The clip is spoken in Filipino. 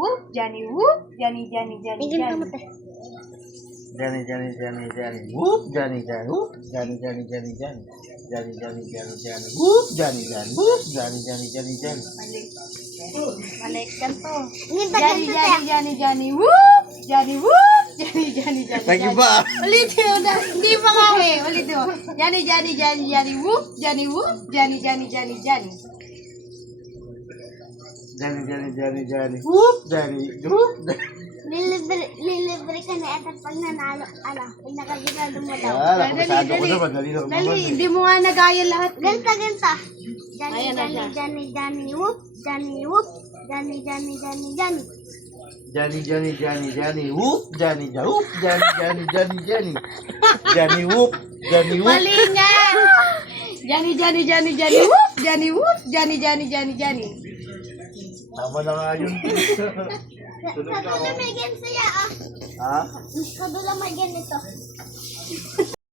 whoop, Johnny whoop, Johnny, Johnny, Johnny, Johnny. Johnny, Johnny, Johnny, Johnny, whoop, Johnny, Johnny, whoop, Johnny, Johnny, Johnny, Johnny, Johnny, Johnny, Johnny, Johnny, whoop, Johnny, Johnny, whoop, Johnny, Johnny, Johnny, Johnny. Malik ganito. Johnny, Johnny, Johnny, Johnny, whoop, Johnny, whoop, Johnny, Johnny, Johnny, Thank you Johnny. ba? Ulitin mo na. Hindi pa nga eh. Ulitin mo. Johnny, Johnny, Johnny, Johnny, whoop, Johnny, whoop, Johnny, Johnny, Johnny, Johnny. Johnny, Johnny, Johnny, Johnny, whoop, Johnny, whoop. Lilibre ka na ito pag nanalo. Pag nakaginado mo daw. Nakapasado ko na, madali lang Dali, naman. hindi mo nga nagaya lahat. Ganta. Johnny, Ayan na Johnny, siya. Johnny, Johnny, whoop. Johnny, whoop. Johnny, Johnny, Johnny, Johnny. Johnny, Johnny, Johnny, Johnny, whoop, Johnny, whoop, Johnny, Johnny, Johnny, Johnny. Johnny, whoop, Johnny, whoop. Mali nga. Johnny, Johnny, Johnny, Johnny, whoop, Johnny, whoop, Johnny, Johnny, Johnny, Johnny. Tama na nga yun. Kadula may gan siya Ha? Kadula may gan ito.